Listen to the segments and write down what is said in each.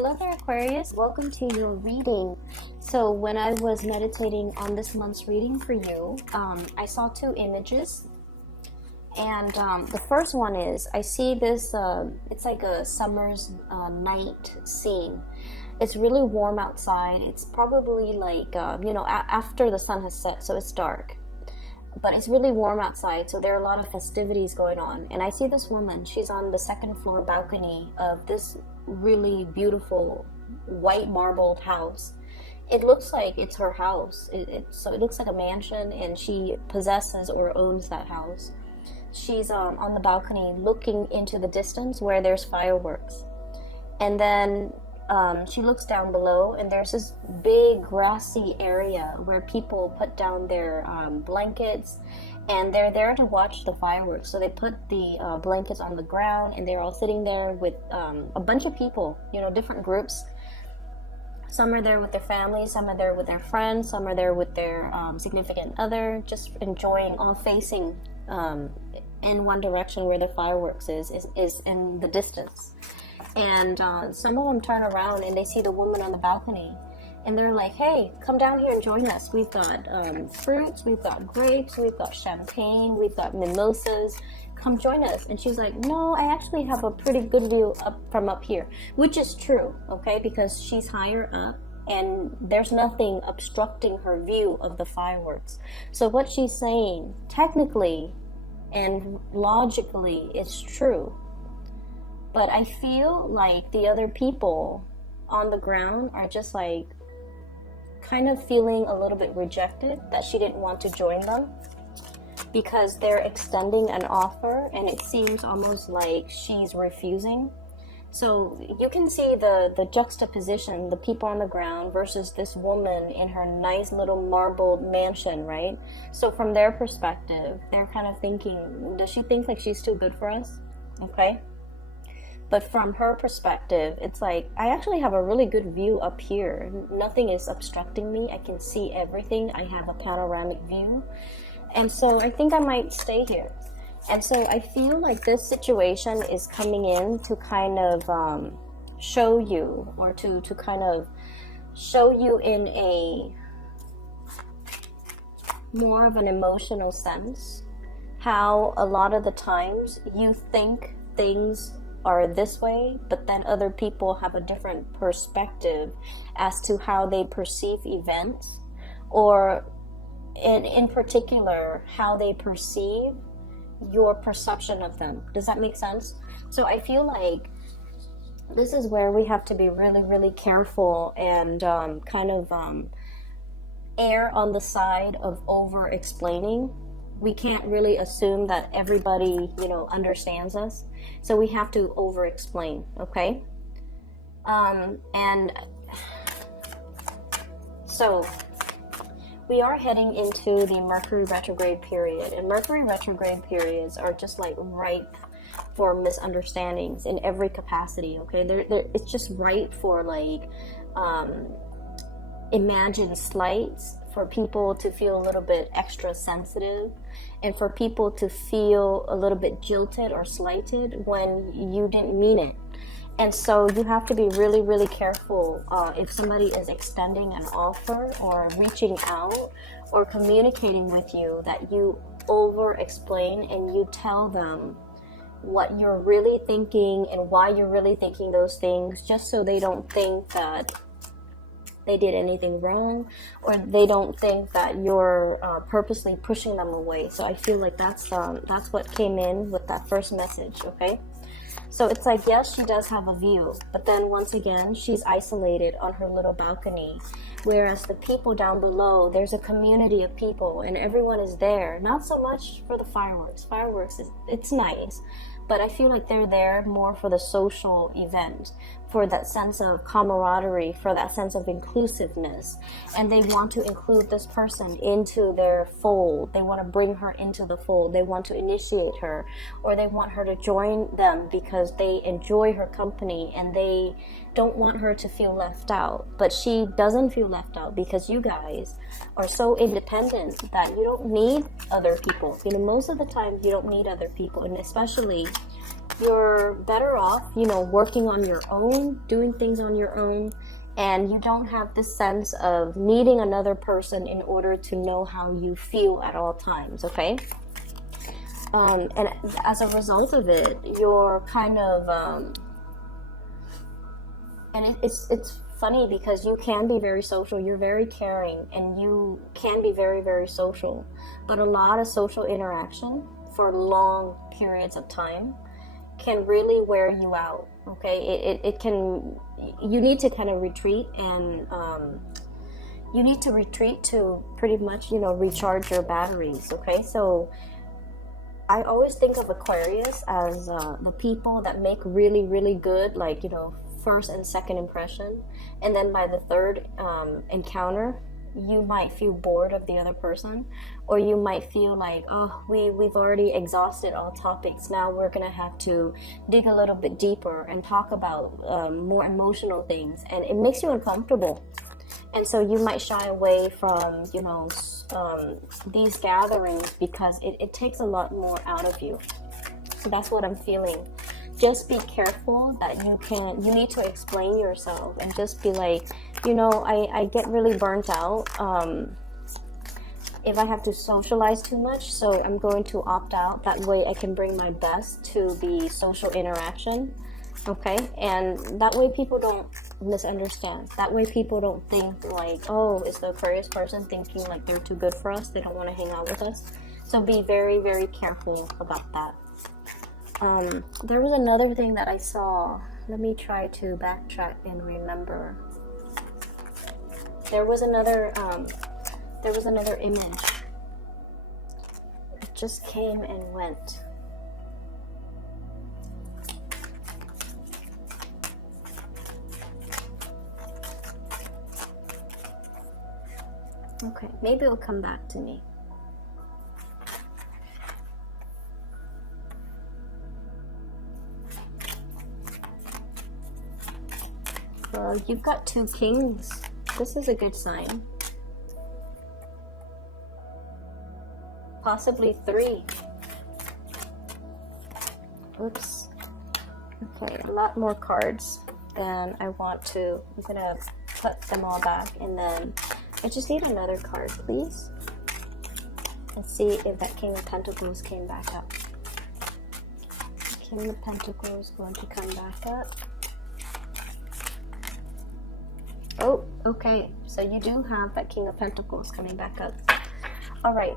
Hello there, Aquarius. Welcome to your reading. So when I was meditating on this month's reading for you, I saw two images. And the first one is, I see this, it's like a summer's night scene. It's really warm outside. It's probably like, after the sun has set, so it's dark. But it's really warm outside, so there are a lot of festivities going on. And I see this woman, she's on the second floor balcony of this really beautiful white marbled house. It looks like it's her house. So it looks like a mansion, and she possesses or owns that house. She's on the balcony looking into the distance where there's fireworks. And then she looks down below, and there's this big grassy area where people put down their blankets, and they're there to watch the fireworks. So they put the blankets on the ground, and they're all sitting there with a bunch of people, different groups. Some are there with their families, some are there with their friends, some are there with their significant other, just enjoying, all facing in one direction where the fireworks is in the distance. And some of them turn around and they see the woman on the balcony, and they're like, hey, come down here and join us. We've got fruits, we've got grapes, we've got champagne, we've got mimosas. Come join us. And she's like, no, I actually have a pretty good view from up here, which is true, okay, because she's higher up and there's nothing obstructing her view of the fireworks. So what she's saying, technically and logically, is true. But I feel like the other people on the ground are just like kind of feeling a little bit rejected, that she didn't want to join them because they're extending an offer and it seems almost like she's refusing. So you can see the juxtaposition, the people on the ground versus this woman in her nice little marbled mansion, right? So from their perspective, they're kind of thinking, does she think like she's too good for us? Okay. But from her perspective, it's like, I actually have a really good view up here. Nothing is obstructing me. I can see everything. I have a panoramic view. And so I think I might stay here. And so I feel like this situation is coming in to kind of show you, or to kind of show you in a more of an emotional sense, how a lot of the times you think things are this way, but then other people have a different perspective as to how they perceive events, or in particular how they perceive your perception of them. Does that make sense? So I feel like this is where we have to be really, really careful and err on the side of over explaining. We can't really assume that everybody, understands us. So we have to over explain, okay? And so we are heading into the Mercury retrograde period, and Mercury retrograde periods are just like ripe for misunderstandings in every capacity, okay? It's just ripe for like imagined slights, for people to feel a little bit extra sensitive, and for people to feel a little bit jilted or slighted when you didn't mean it. And so you have to be really, really careful if somebody is extending an offer or reaching out or communicating with you, that you over explain and you tell them what you're really thinking and why you're really thinking those things, just so they don't think that they did anything wrong, or they don't think that you're purposely pushing them away. So I feel like that's what came in with that first message, okay? So it's like, yes, she does have a view, but then once again, she's isolated on her little balcony, whereas the people down below, there's a community of people and everyone is there. Not so much for the fireworks. It's nice, but I feel like they're there more for the social event, for that sense of camaraderie, for that sense of inclusiveness. And they want to include this person into their fold. They want to bring her into the fold. They want to initiate her, or they want her to join them because they enjoy her company and they don't want her to feel left out. But she doesn't feel left out because you guys are so independent that you don't need other people. Most of the time you don't need other people, and especially you're better off, you know, working on your own, doing things on your own, and you don't have this sense of needing another person in order to know how you feel at all times, okay? And as a result of it, you're kind of, and it's funny because you can be very social, you're very caring, and you can be very, very social, but a lot of social interaction for long periods of time can really wear you out, okay? It can, you need to kind of retreat, and you need to retreat to pretty much, you know, recharge your batteries, okay? So I always think of Aquarius as the people that make really, really good, like, you know, first and second impression, and then by the third encounter, you might feel bored of the other person, or you might feel like, oh, we've already exhausted all topics, now we're gonna have to dig a little bit deeper and talk about more emotional things, and it makes you uncomfortable. And so you might shy away from, you know, these gatherings because it takes a lot more out of you. So that's what I'm feeling. Just be careful that you need to explain yourself, and just be like, you know, I get really burnt out if I have to socialize too much, so I'm going to opt out. That way I can bring my best to the social interaction, okay? And that way people don't misunderstand. That way people don't think like, oh, is the Aquarius person thinking like they're too good for us, they don't want to hang out with us? So be very, very careful about that. There was another thing that I saw. Let me try to backtrack and remember. There was another image. It just came and went. Okay, maybe it'll come back to me. Well, you've got 2 kings. This is a good sign. Possibly 3. Oops. Okay, a lot more cards than I want to. I'm gonna put them all back, and then I just need another card, please. Let's see if that King of Pentacles came back up. King of Pentacles going to come back up. Oh, okay. So you do have that King of Pentacles coming back up. All right.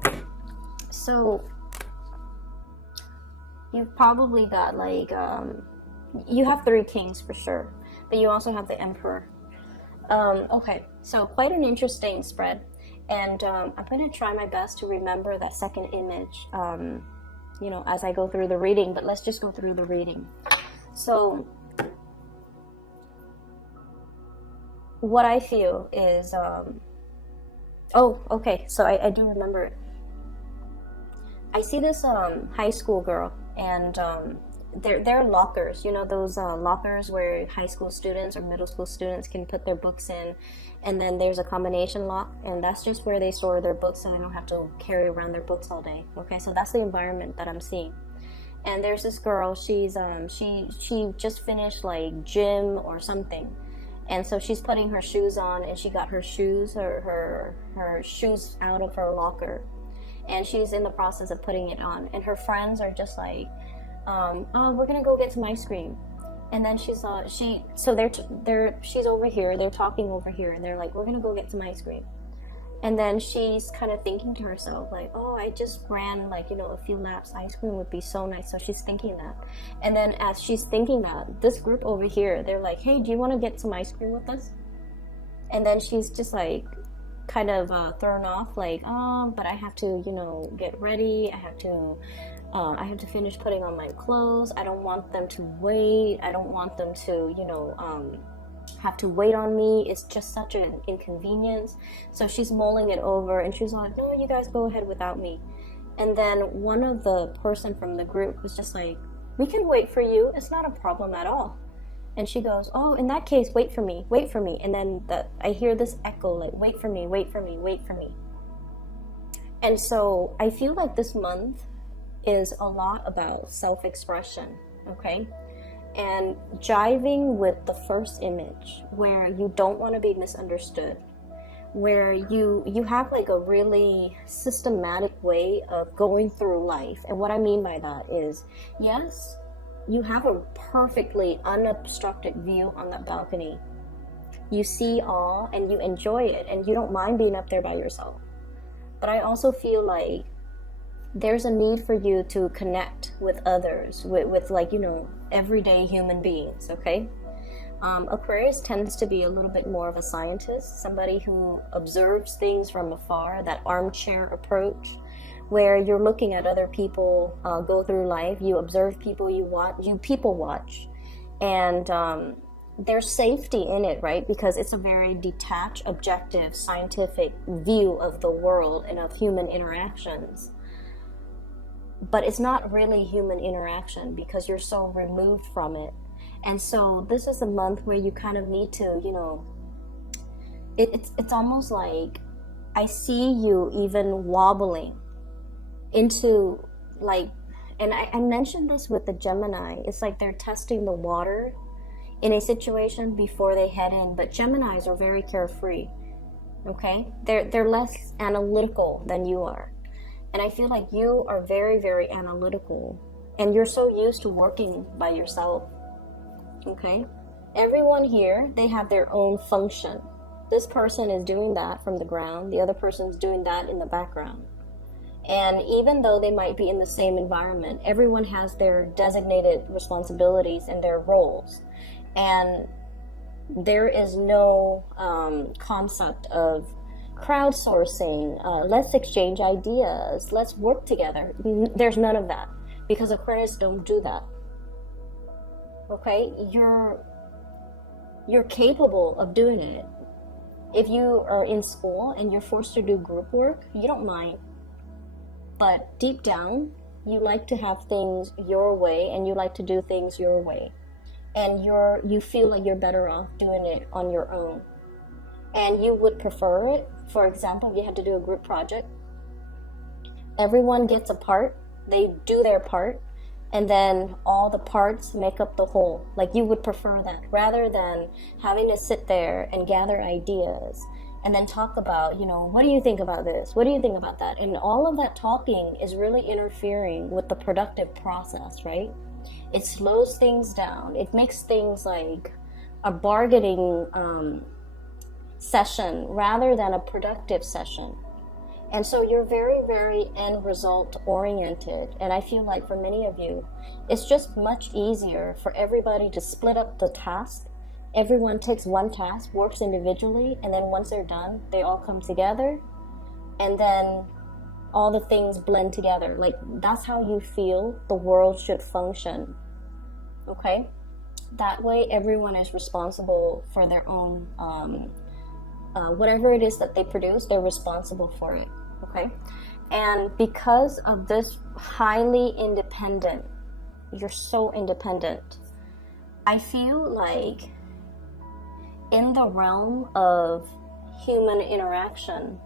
So you've probably got like, you have 3 kings for sure, but you also have the Emperor. Okay, so quite an interesting spread. And I'm going to try my best to remember that second image, you know, as I go through the reading, but let's just go through the reading. So what I feel is, oh, okay, so I do remember it. I see this high school girl, and they're lockers, you know, those lockers where high school students or middle school students can put their books in, and then there's a combination lock, and that's just where they store their books, so they don't have to carry around their books all day. Okay, so that's the environment that I'm seeing. And there's this girl, she's she just finished like gym or something. And so she's putting her shoes on, and she got her shoes, her shoes out of her locker, and she's in the process of putting it on. And her friends are just like, "Oh, we're gonna go get some ice cream." And then she's over here, they're talking over here, and they're like, "We're gonna go get some ice cream." And then she's kind of thinking to herself, like, oh, I just ran, like, you know, a few laps. Ice cream would be so nice. So she's thinking that. And then as she's thinking that, this group over here, they're like, hey, do you want to get some ice cream with us? And then she's just, like, kind of thrown off, like, oh, but I have to, you know, get ready. I have to finish putting on my clothes. I don't want them to wait. I don't want them to, you know, have to wait on me. It's just such an inconvenience. So she's mulling it over, and she's like, no, you guys go ahead without me. And then one of the person from the group was just like, we can wait for you, it's not a problem at all. And she goes, oh, in that case, wait for me. And then I hear this echo, like, wait for me. And so I feel like this month is a lot about self-expression. okay? And jiving with the first image, where you don't want to be misunderstood, where you have like a really systematic way of going through life. And what I mean by that is, yes, you have a perfectly unobstructed view on that balcony. You see all and you enjoy it, and you don't mind being up there by yourself. But I also feel like there's a need for you to connect with others, with like, you know, everyday human beings, okay? Aquarius tends to be a little bit more of a scientist, somebody who observes things from afar, that armchair approach, where you're looking at other people go through life. You observe people, you people watch, and there's safety in it, right? Because it's a very detached, objective, scientific view of the world and of human interactions. But it's not really human interaction because you're so removed from it. And so this is a month where you kind of need to, you know, it's almost like I see you even wobbling into like, and I mentioned this with the Gemini, it's like they're testing the water in a situation before they head in. But Geminis are very carefree, okay? They're less analytical than you are. And I feel like you are very, very analytical, and you're so used to working by yourself, okay? Everyone here, they have their own function. This person is doing that from the ground, the other person's doing that in the background. And even though they might be in the same environment, everyone has their designated responsibilities and their roles. And there is no concept of crowdsourcing, let's exchange ideas, let's work together. There's none of that, because Aquarius don't do that. Okay, you're capable of doing it. If you are in school and you're forced to do group work, you don't mind. But deep down, you like to have things your way, and you like to do things your way. And you feel like you're better off doing it on your own. And you would prefer it. For example, if you had to do a group project, everyone gets a part, they do their part, and then all the parts make up the whole. Like, you would prefer that rather than having to sit there and gather ideas and then talk about, you know, what do you think about this? What do you think about that? And all of that talking is really interfering with the productive process, right? It slows things down. It makes things like a bargaining session rather than a productive session. And so you're very, very end result oriented. And I feel like for many of you, it's just much easier for everybody to split up the task. Everyone takes one task, works individually, and then once they're done, they all come together, and then all the things blend together. Like, that's how you feel the world should function, okay? That way everyone is responsible for their own whatever it is that they produce, they're responsible for it, okay? And because of this highly independent, you're so independent, I feel like in the realm of human interaction,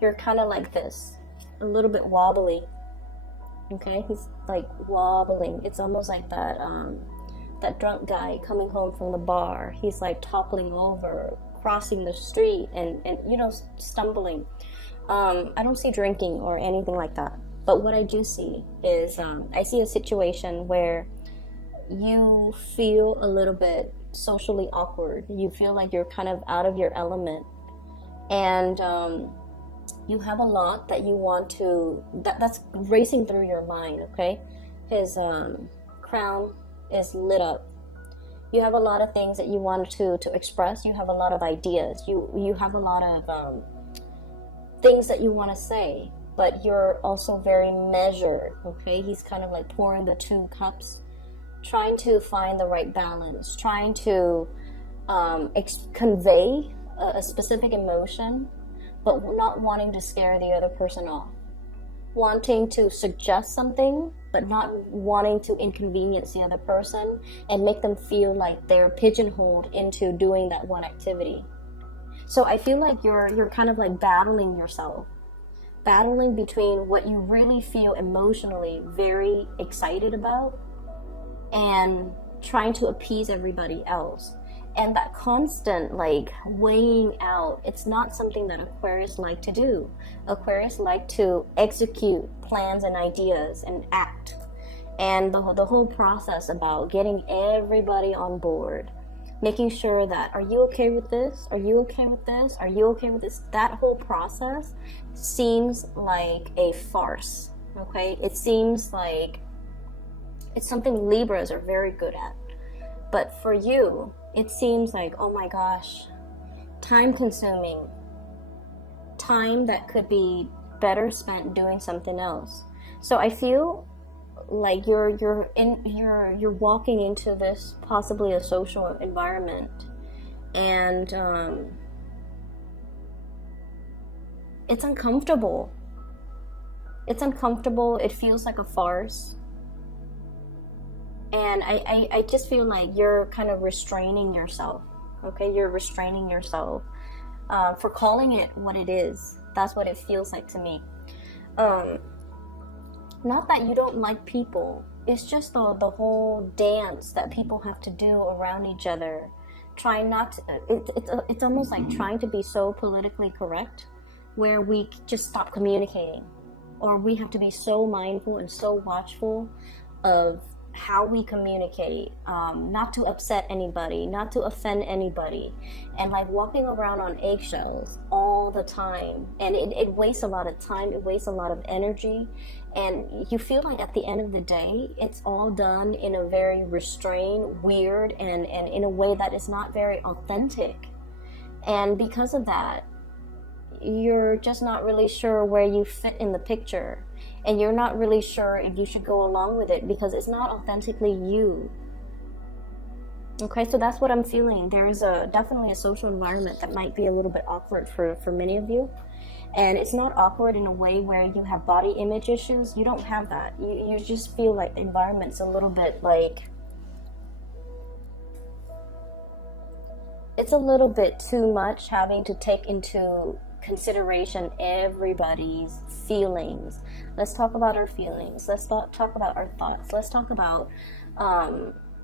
you're kind of like this, a little bit wobbly, okay? He's like wobbling. It's almost like that drunk guy coming home from the bar. He's like toppling over, crossing the street, and you know, stumbling. I don't see drinking or anything like that, but what I do see is I see a situation where you feel a little bit socially awkward. You feel like you're kind of out of your element, and you have a lot that you want to, that's racing through your mind, okay? His crown is lit up. You have a lot of things that you want to express. You have a lot of ideas. You have a lot of things that you want to say, but you're also very measured, okay? He's kind of like pouring the two cups, trying to find the right balance, trying to convey a specific emotion, but not wanting to scare the other person off. Wanting to suggest something, but not wanting to inconvenience the other person and make them feel like they're pigeonholed into doing that one activity. So I feel like you're kind of like battling yourself, battling between what you really feel emotionally very excited about and trying to appease everybody else. And that constant like weighing out, it's not something that Aquarius like to do. Aquarius like to execute plans and ideas and act. And the whole process about getting everybody on board, making sure that, are you okay with this? Are you okay with this? Are you okay with this? That whole process seems like a farce, okay? It seems like it's something Libras are very good at. But for you, it seems like, oh my gosh, time consuming, time that could be better spent doing something else. So I feel like you're walking into this possibly a social environment, and it's uncomfortable. It's uncomfortable. It feels like a farce. And I just feel like you're kind of restraining yourself, okay? You're restraining yourself for calling it what it is. That's what it feels like to me. Not that you don't like people. It's just the whole dance that people have to do around each other. Trying not to, it's almost like trying to be so politically correct where we just stop communicating. Or we have to be so mindful and so watchful of how we communicate, not to upset anybody, not to offend anybody, and like walking around on eggshells all the time. And it wastes a lot of time, it wastes a lot of energy, and you feel like at the end of the day, it's all done in a very restrained, weird, and in a way that is not very authentic. And because of that, you're just not really sure where you fit in the picture, and you're not really sure if you should go along with it because it's not authentically you. Okay, so that's what I'm feeling. There is definitely a social environment that might be a little bit awkward for many of you, and it's not awkward in a way where you have body image issues. You don't have that. You just feel like the environment's a little bit like, it's a little bit too much having to take into consideration everybody's feelings. Let's talk about our feelings. Let's talk about our thoughts. Let's talk about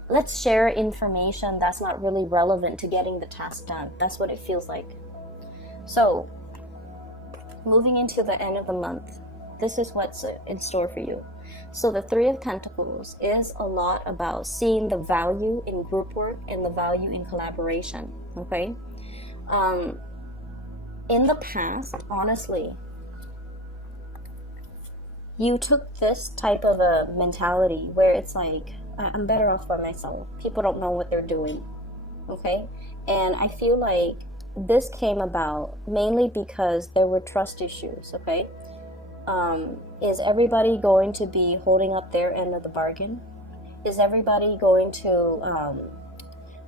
let's share information that's not really relevant to getting the task done. That's what it feels like. So moving into the end of the month, this is what's in store for you. So the Three of Pentacles is a lot about seeing the value in group work and the value in collaboration. Okay, in the past, honestly, you took this type of a mentality where it's like, I'm better off by myself. People don't know what they're doing, okay? And I feel like this came about mainly because there were trust issues, okay? Is everybody going to be holding up their end of the bargain? Is everybody going to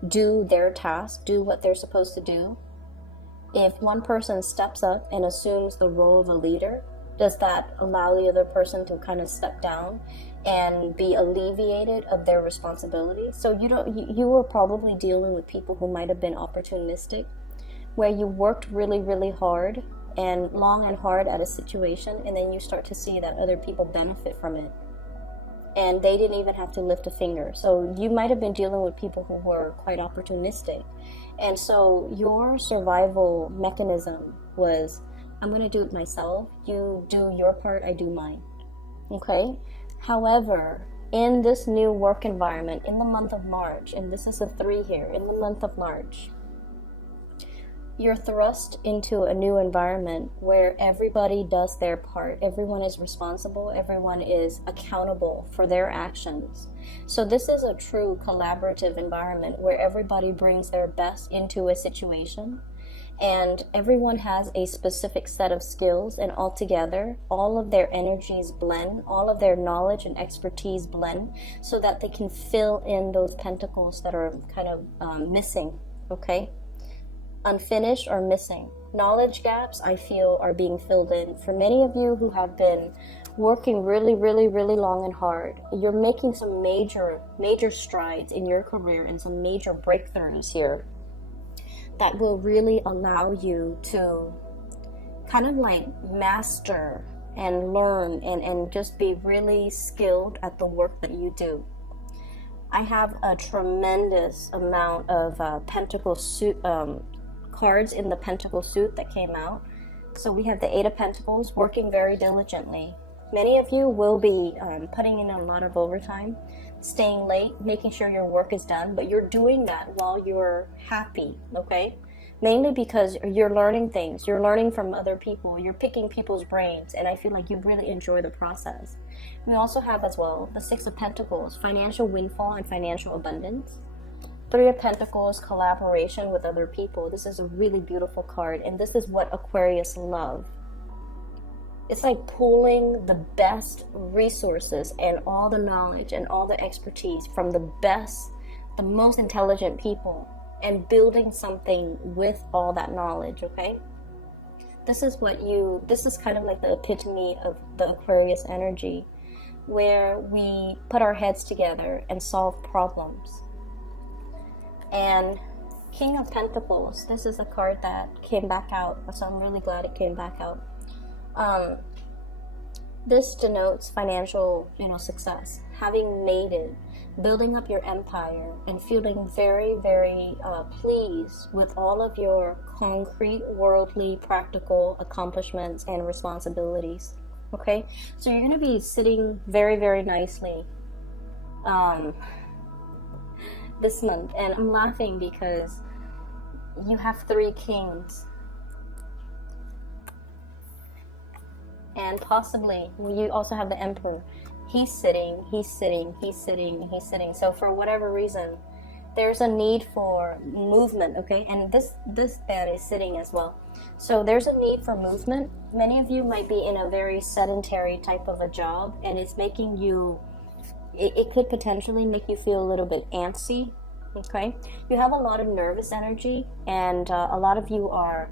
do their task, do what they're supposed to do? If one person steps up and assumes the role of a leader, does that allow the other person to kind of step down and be alleviated of their responsibility? So you were probably dealing with people who might have been opportunistic, where you worked really, really hard and long and hard at a situation, and then you start to see that other people benefit from it, and they didn't even have to lift a finger. So you might have been dealing with people who were quite opportunistic. And so your survival mechanism was, I'm going to do it myself. You do your part, I do mine. Okay? However, in this new work environment, in the month of March, and this is a 3 here, in the month of March, you're thrust into a new environment where everybody does their part. Everyone is responsible. Everyone is accountable for their actions. So this is a true collaborative environment where everybody brings their best into a situation, and everyone has a specific set of skills, and altogether all of their energies blend, all of their knowledge and expertise blend, so that they can fill in those pentacles that are kind of missing, okay? Unfinished or missing. Knowledge gaps, I feel, are being filled in. For many of you who have been working really, really, really long and hard, you're making some major strides in your career and some major breakthroughs here that will really allow you to kind of like master and learn and just be really skilled at the work that you do. I have a tremendous amount of pentacle suit cards in the pentacle suit that came out. So we have the Eight of Pentacles, working very diligently. Many of you will be putting in a lot of overtime, staying late, making sure your work is done, but you're doing that while you're happy, okay? Mainly because you're learning things, you're learning from other people, you're picking people's brains, and I feel like you really enjoy the process. We also have as well the Six of Pentacles, financial windfall and financial abundance. Three of Pentacles, collaboration with other people. This is a really beautiful card, and this is what Aquarius love. It's like pulling the best resources and all the knowledge and all the expertise from the best, the most intelligent people, and building something with all that knowledge, okay? This is kind of like the epitome of the Aquarius energy, where we put our heads together and solve problems. And King of Pentacles, this is a card that came back out, so I'm really glad it came back out. This denotes financial, success, having made it, building up your empire, and feeling very, very pleased with all of your concrete, worldly, practical accomplishments and responsibilities. Okay, so you're going to be sitting very, very nicely this month, and I'm laughing because you have three kings. And possibly you also have the Emperor. He's sitting. So for whatever reason, there's a need for movement, okay? And this man is sitting as well. So there's a need for movement. Many of you might be in a very sedentary type of a job, and it's making you, it could potentially make you feel a little bit antsy, okay? You have a lot of nervous energy, and a lot of you are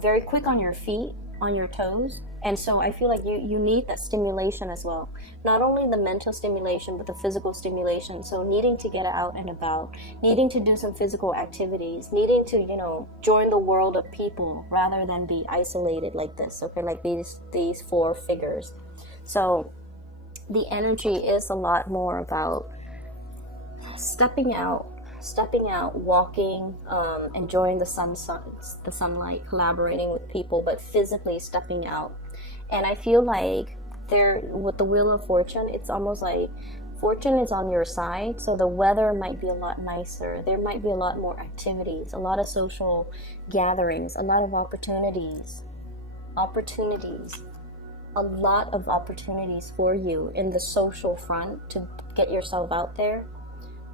very quick on your feet, on your toes, and so I feel like you need that stimulation as well. Not only the mental stimulation, but the physical stimulation. So needing to get out and about, needing to do some physical activities, needing to, join the world of people rather than be isolated like this, okay, like these four figures. So the energy is a lot more about stepping out, walking, enjoying the sunlight, collaborating with people, but physically stepping out. And I feel like with the Wheel of Fortune, it's almost like fortune is on your side, so the weather might be a lot nicer. There might be a lot more activities, a lot of social gatherings, a lot of opportunities, a lot of opportunities for you in the social front to get yourself out there,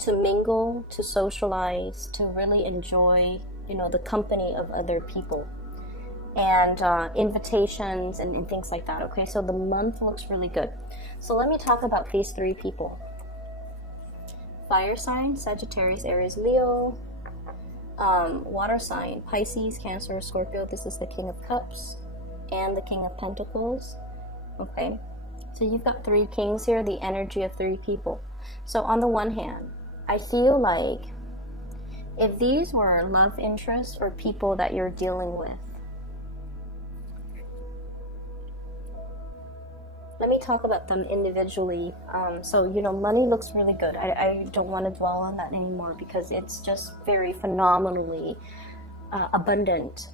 to mingle, to socialize, to really enjoy, the company of other people, and invitations and things like that, okay? So the month looks really good. So let me talk about these three people. Fire sign, Sagittarius, Aries, Leo. Water sign, Pisces, Cancer, Scorpio. This is the King of Cups and the King of Pentacles, okay? So you've got three kings here, the energy of three people. So on the one hand, I feel like if these were love interests or people that you're dealing with, let me talk about them individually. So, money looks really good. I don't want to dwell on that anymore because it's just very phenomenally abundant.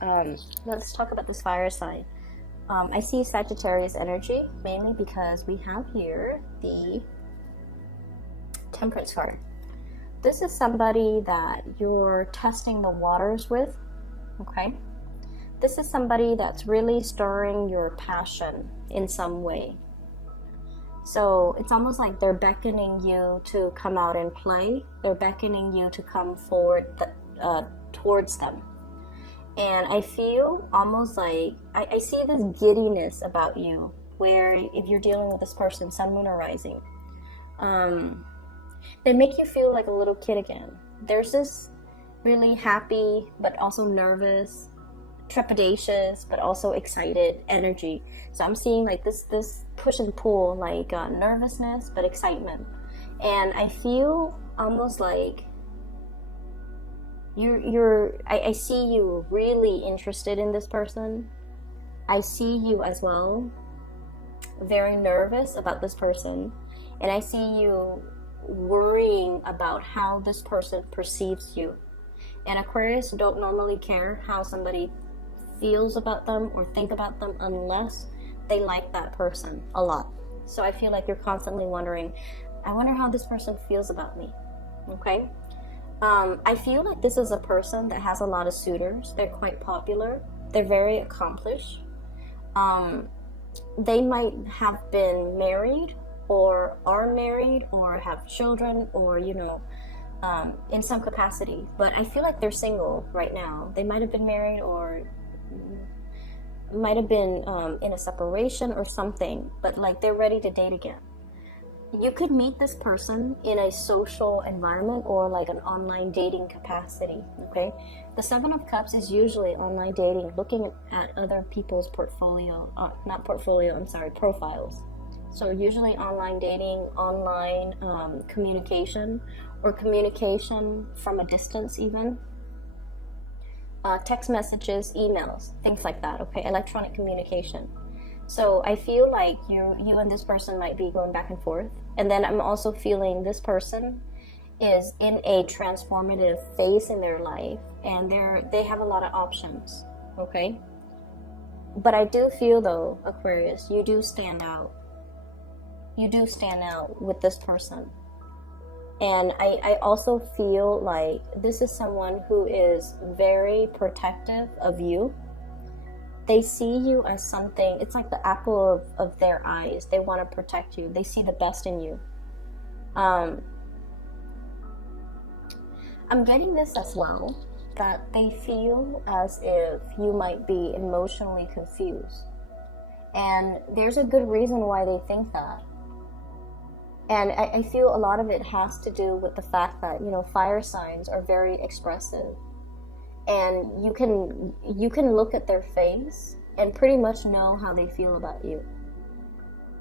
Let's talk about this fire sign. I see Sagittarius energy, mainly because we have here the Temperance card. This is somebody that you're testing the waters with, okay? This is somebody that's really stirring your passion in some way. So it's almost like they're beckoning you to come out and play. They're beckoning you to come forward towards them. And I feel almost like, I see this giddiness about you, where if you're dealing with this person, sun, moon, or rising, they make you feel like a little kid again. There's this really happy, but also nervous, trepidatious, but also excited energy. So I'm seeing like this push and pull, like nervousness, but excitement. And I feel almost like I see you really interested in this person. I see you as well very nervous about this person. And I see you worrying about how this person perceives you. And Aquarius don't normally care how somebody feels about them or think about them unless they like that person a lot. So I feel like you're constantly wondering, I wonder how this person feels about me. Okay? I feel like this is a person that has a lot of suitors. They're quite popular. They're very accomplished. They might have been married or are married or have children or, in some capacity. But I feel like they're single right now. They might have been married or might have been in a separation or something, but like they're ready to date again. You could meet this person in a social environment or like an online dating capacity, okay? The Seven of Cups is usually online dating, looking at other people's profiles. So usually online dating, online communication, or communication from a distance even. Text messages, emails, things like that, okay? Electronic communication. So I feel like you and this person might be going back and forth. And then I'm also feeling this person is in a transformative phase in their life, and they have a lot of options, okay? But I do feel though, Aquarius, you do stand out. You do stand out with this person. And I also feel like this is someone who is very protective of you. They see you as something, it's like the apple of their eyes. They want to protect you. They see the best in you. I'm getting this as well, that they feel as if you might be emotionally confused. And there's a good reason why they think that. And I feel a lot of it has to do with the fact that, fire signs are very expressive. And you can look at their face and pretty much know how they feel about you.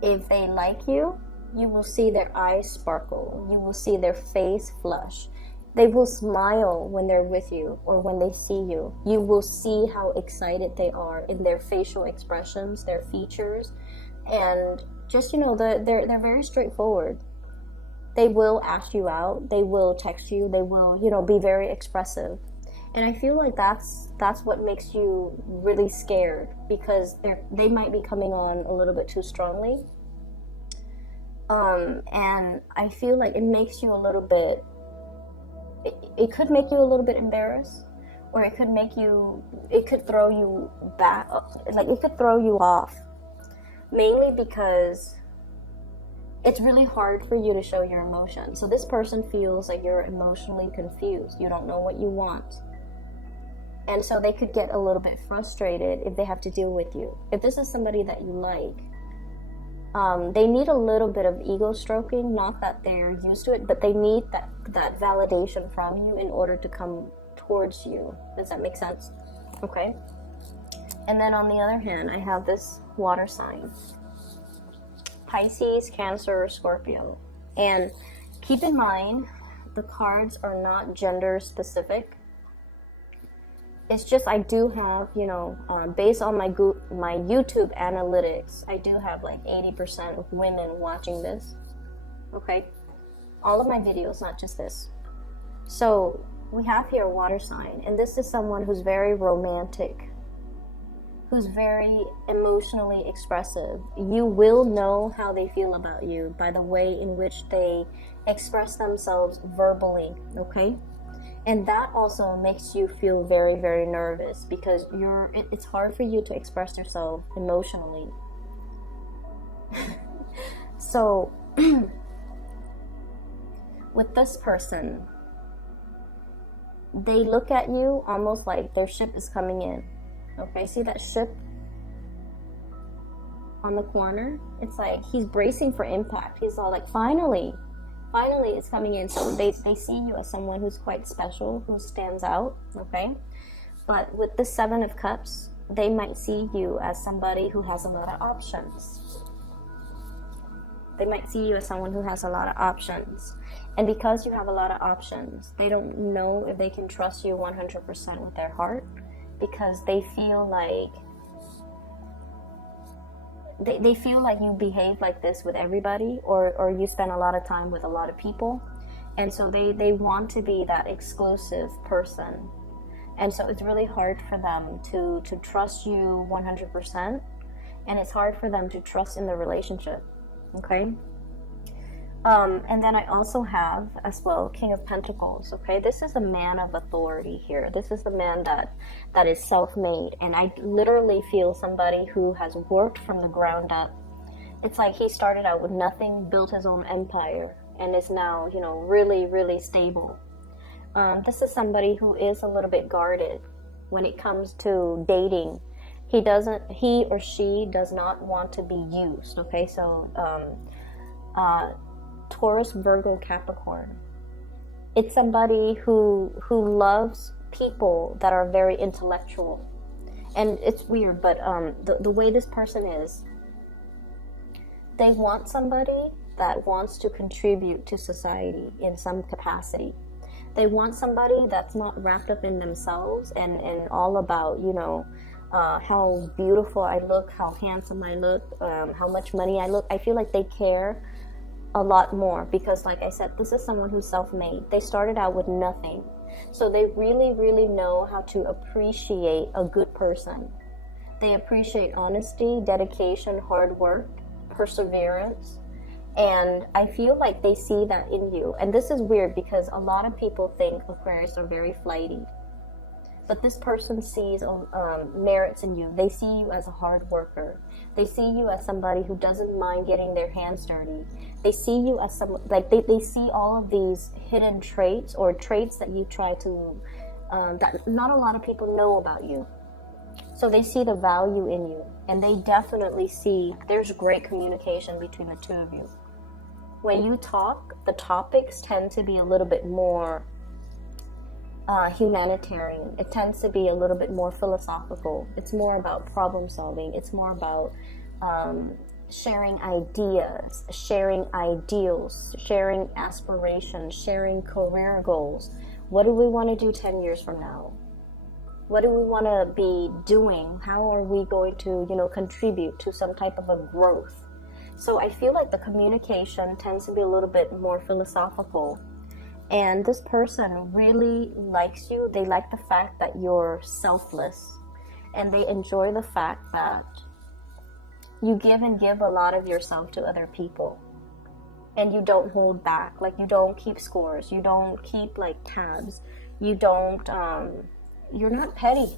If they like you, you will see their eyes sparkle. You will see their face flush. They will smile when they're with you or when they see you. You will see how excited they are in their facial expressions, their features, and just, they're very straightforward. They will ask you out. They will text you. They will, be very expressive. And I feel like that's what makes you really scared, because they might be coming on a little bit too strongly. And I feel like it makes you a little bit, it could make you a little bit embarrassed, or it could throw you back, like it could throw you off. Mainly because it's really hard for you to show your emotion. So this person feels like you're emotionally confused. You don't know what you want. And so they could get a little bit frustrated if they have to deal with you. If this is somebody that you like, they need a little bit of ego stroking. Not that they're used to it, but they need that validation from you in order to come towards you. Does that make sense? Okay. And then on the other hand, I have this water sign. Pisces, Cancer, Scorpio. And keep in mind, the cards are not gender specific. It's just I do have, based on my YouTube analytics, I do have like 80% of women watching this. Okay? All of my videos, not just this. So we have here a water sign, and this is someone who's very romantic, who's very emotionally expressive. You will know how they feel about you by the way in which they express themselves verbally, okay? And that also makes you feel very, very nervous, because it's hard for you to express yourself emotionally. So, with this person, they look at you almost like their ship is coming in. Okay, see that ship on the corner? It's like he's bracing for impact. He's all like, finally it's coming in. So they see you as someone who's quite special, who stands out, okay? But with the Seven of Cups, they might see you as somebody who has a lot of options. They might see you as someone who has a lot of options. And because you have a lot of options, they don't know if they can trust you 100% with their heart, because they feel like they feel like you behave like this with everybody, or you spend a lot of time with a lot of people, and so they want to be that exclusive person. And so it's really hard for them to trust you 100%, and it's hard for them to trust in the relationship, okay? And then I also have, as well, King of Pentacles, okay? This is the man of authority here. This is the man that is self-made, and I literally feel somebody who has worked from the ground up. It's like he started out with nothing, built his own empire, and is now, you know, really, really stable. This is somebody who is a little bit guarded when it comes to dating. He or she does not want to be used, okay? So, Taurus, Virgo, Capricorn. It's somebody who loves people that are very intellectual. And it's weird, but the way this person is, they want somebody that wants to contribute to society in some capacity. They want somebody that's not wrapped up in themselves and all about, you know, how beautiful I look, how handsome I look, how much money I look. I feel like they care a lot more because, like I said, this is someone who's self-made. They started out with nothing. So they really, really know how to appreciate a good person. They appreciate honesty, dedication, hard work, perseverance. And I feel like they see that in you. And this is weird because a lot of people think Aquarius are very flighty. But this person sees merits in you. They see you as a hard worker. They see you as somebody who doesn't mind getting their hands dirty. They see you as some, like they see all of these hidden traits or traits that you try to, that not a lot of people know about you. So they see the value in you, and they definitely see there's great communication between the two of you. When you talk, the topics tend to be a little bit more humanitarian. It tends to be a little bit more philosophical. It's more about problem solving. It's more about sharing ideas, sharing ideals, sharing aspirations, sharing career goals. What do we want to do 10 years from now? What do we want to be doing? How are we going to, you know, contribute to some type of a growth? So I feel like the communication tends to be a little bit more philosophical. And this person really likes you. They like the fact that you're selfless. And they enjoy the fact that you give a lot of yourself to other people. And you don't hold back. Like, you don't keep scores. You don't keep, like, tabs. You don't, you're not petty.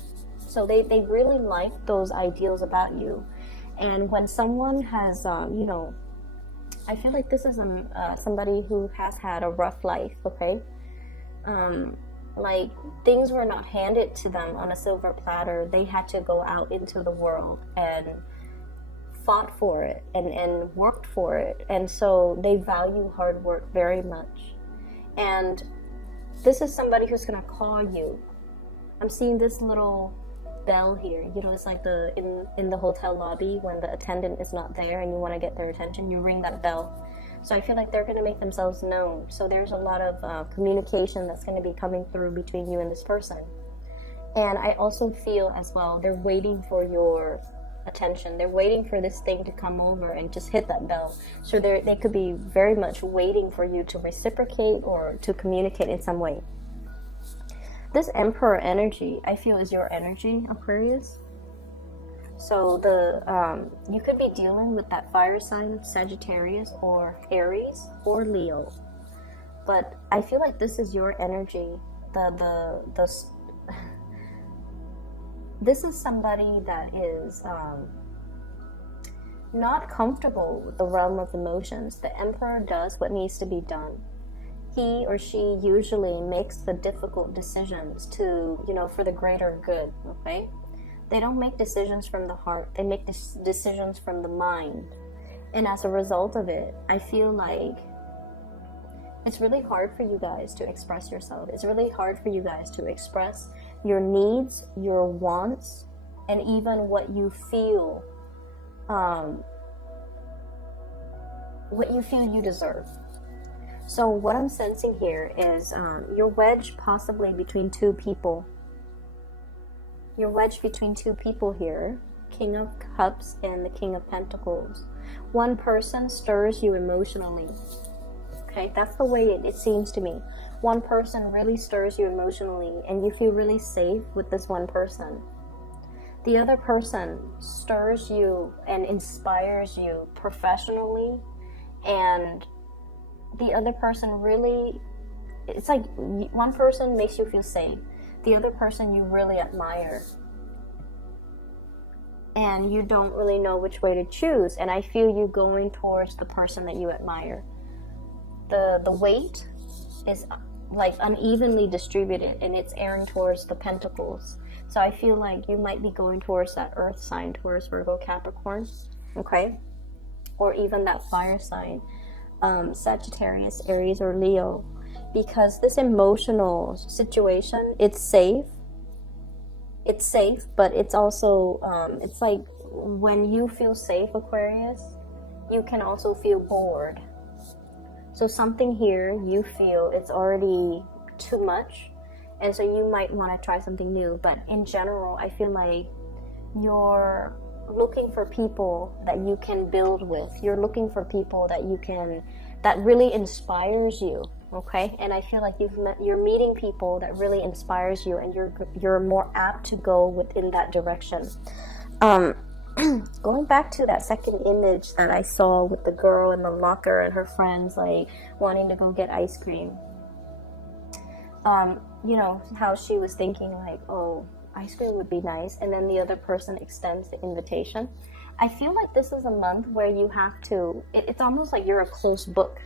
So they really like those ideals about you. And when someone has, you know, I feel like this is somebody who has had a rough life, okay? Like, things were not handed to them on a silver platter. They had to go out into the world and fought for it and worked for it. And so they value hard work very much. And this is somebody who's going to call you. I'm seeing this little bell here. You know, it's like in the hotel lobby when the attendant is not there and you want to get their attention, you ring that bell. So I feel like they're going to make themselves known. So there's a lot of communication that's going to be coming through between you and this person. And I also feel as well, they're waiting for your attention. They're waiting for this thing to come over and just hit that bell. So they could be very much waiting for you to reciprocate or to communicate in some way. This Emperor energy, I feel, is your energy, Aquarius. So you could be dealing with that fire sign, Sagittarius or Aries or Leo. But I feel like this is your energy. This is somebody that is not comfortable with the realm of emotions. The Emperor does what needs to be done. He or she usually makes the difficult decisions to, you know, for the greater good, okay? They don't make decisions from the heart. They make decisions from the mind. And as a result of it, I feel like it's really hard for you guys to express yourself. It's really hard for you guys to express your needs, your wants, and even what you feel you deserve. So what I'm sensing here is you're wedged possibly between two people. You're wedged between two people here, King of Cups and the King of Pentacles. One person stirs you emotionally. Okay, that's the way it seems to me. One person really stirs you emotionally, and you feel really safe with this one person. The other person stirs you and inspires you professionally, and the other person really, it's like one person makes you feel safe. The other person you really admire. And you don't really know which way to choose. And I feel you going towards the person that you admire. The weight is like unevenly distributed, and it's airing towards the pentacles. So I feel like you might be going towards that earth sign, Taurus, Virgo, Capricorn, okay? Or even that fire sign, Sagittarius, Aries, or Leo. Because this emotional situation, it's safe. It's safe, but it's also, it's like when you feel safe, Aquarius, you can also feel bored. So something here, you feel it's already too much, and so you might want to try something new. But in general, I feel like you're looking for people that you can build with. You're looking for people that you can, that really inspires you, okay? And I feel like you're meeting people that really inspires you, and you're more apt to go within that direction. Going back to that second image that I saw with the girl in the locker and her friends like wanting to go get ice cream. You know, how she was thinking like, oh, ice cream would be nice, and then the other person extends the invitation. I feel like this is a month where you have to, it's almost like you're a closed book.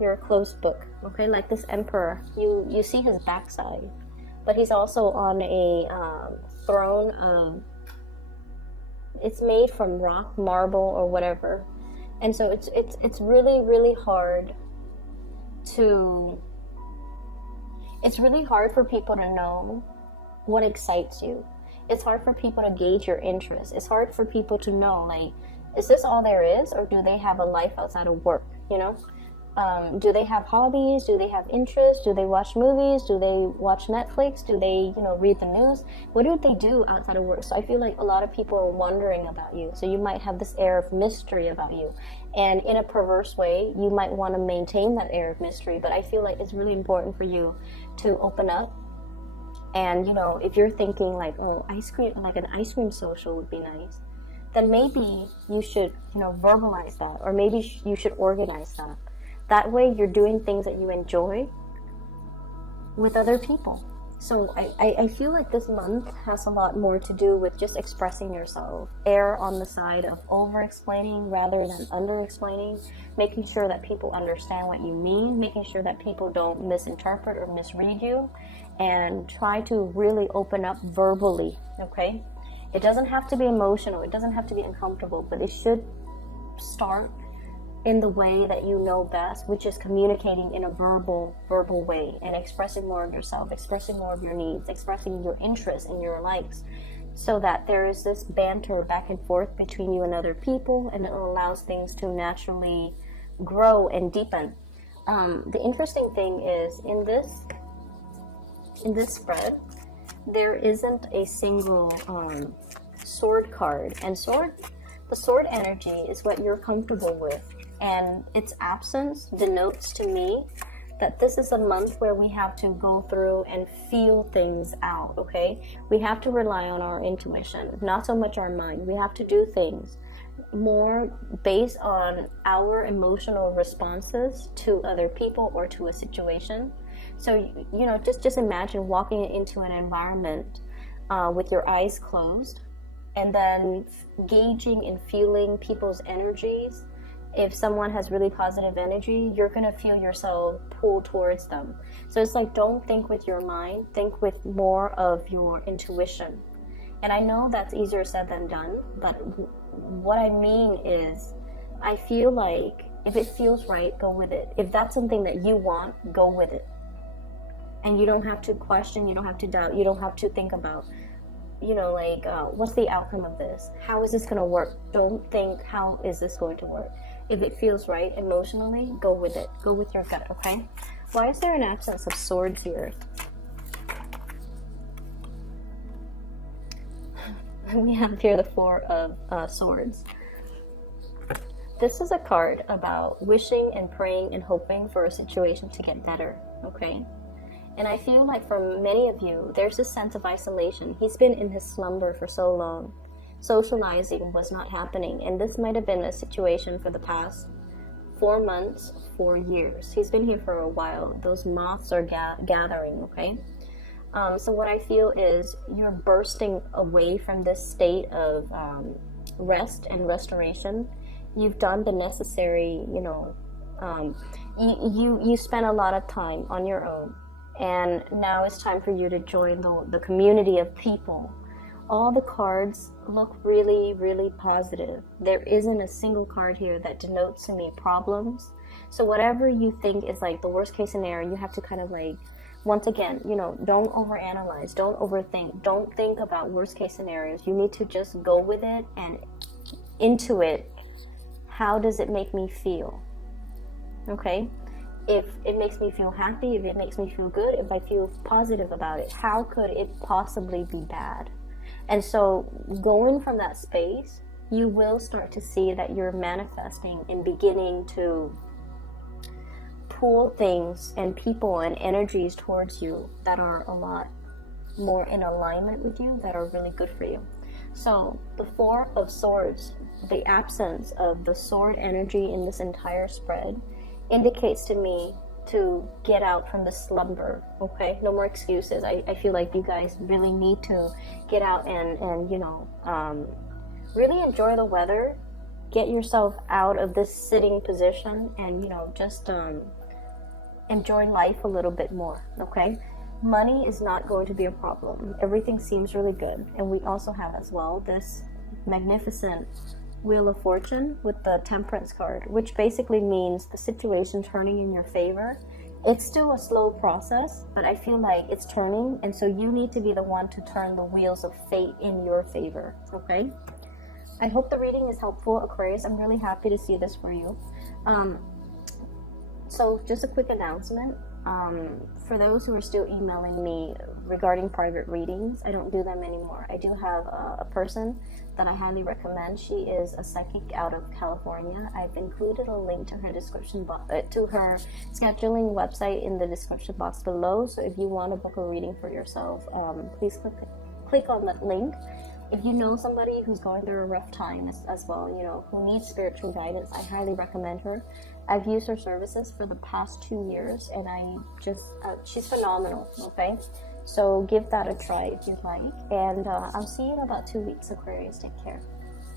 You're a closed book, okay? Like this emperor, you see his backside, but he's also on a throne of, it's made from rock, marble, or whatever. And so it's really, really hard to, it's really hard for people to know what excites you. It's hard for people to gauge your interest. It's hard for people to know, like, is this all there is, or do they have a life outside of work, you know? Do they have hobbies? Do they have interests? Do they watch movies? Do they watch Netflix? Do they, you know, read the news? What do they do outside of work? So I feel like a lot of people are wondering about you. So you might have this air of mystery about you. And in a perverse way, you might want to maintain that air of mystery. But I feel like it's really important for you to open up. And, you know, if you're thinking like, oh, ice cream, like an ice cream social would be nice, then maybe you should, you know, verbalize that. Or maybe you should organize that. That way you're doing things that you enjoy with other people. So I feel like this month has a lot more to do with just expressing yourself. Err on the side of over-explaining rather than under-explaining. Making sure that people understand what you mean. Making sure that people don't misinterpret or misread you. And try to really open up verbally, okay? It doesn't have to be emotional. It doesn't have to be uncomfortable. But it should start in the way that you know best, which is communicating in a verbal way and expressing more of yourself, expressing more of your needs, expressing your interests and your likes, so that there is this banter back and forth between you and other people, and it allows things to naturally grow and deepen. The interesting thing is in this spread, there isn't a single sword card, and the sword energy is what you're comfortable with. And its absence denotes to me that this is a month where we have to go through and feel things out, okay? We have to rely on our intuition, not so much our mind. We have to do things more based on our emotional responses to other people or to a situation. So, you know, just imagine walking into an environment with your eyes closed and then gauging and feeling people's energies. If someone has really positive energy, you're going to feel yourself pull towards them. So it's like, don't think with your mind, think with more of your intuition. And I know that's easier said than done, but what I mean is, I feel like if it feels right, go with it. If that's something that you want, go with it. And you don't have to question, you don't have to doubt, you don't have to think about, you know, like, what's the outcome of this? How is this going to work? Don't think, how is this going to work? If it feels right emotionally, go with it. Go with your gut, okay? Why is there an absence of swords here? We have here the Four of Swords. This is a card about wishing and praying and hoping for a situation to get better, okay? And I feel like for many of you, there's a sense of isolation. He's been in his slumber for so long. Socializing was not happening, and this might have been a situation for the past 4 months, 4 years. He's been here for a while. Those moths are gathering, okay? So what I feel is you're bursting away from this state of rest and restoration. You've done the necessary, you spent a lot of time on your own, and now it's time for you to join the community of people. All the cards look really, really positive. There isn't a single card here that denotes to me problems. So whatever you think is like the worst case scenario, you have to kind of like, once again, don't overanalyze, don't overthink, don't think about worst case scenarios. You need to just go with it and into it. How does it make me feel? Okay? If it makes me feel happy, if it makes me feel good, if I feel positive about it, how could it possibly be bad? And so going from that space, you will start to see that you're manifesting and beginning to pull things and people and energies towards you that are a lot more in alignment with you, that are really good for you. So the Four of Swords, the absence of the sword energy in this entire spread, indicates to me to get out from the slumber, okay? No more excuses. I feel like you guys really need to get out and really enjoy the weather. Get yourself out of this sitting position and, just enjoy life a little bit more, okay? Money is not going to be a problem. Everything seems really good. And we also have as well this magnificent Wheel of Fortune with the Temperance card, which basically means the situation turning in your favor. It's still a slow process, but I feel like it's turning, and so you need to be the one to turn the wheels of fate in your favor, okay? I hope the reading is helpful, Aquarius. I'm really happy to see this for you. So just a quick announcement. For those who are still emailing me regarding private readings, I don't do them anymore. I do have a person that I highly recommend. She is a psychic out of California. I've included a link to her to her scheduling website in the description box below. So if you want to book a reading for yourself, please click on that link. If you know somebody who's going through a rough time as well, who needs spiritual guidance, I highly recommend her. I've used her services for the past 2 years, and she's phenomenal, okay? So give that a try if you'd like. And I'll see you in about 2 weeks, Aquarius. Take care.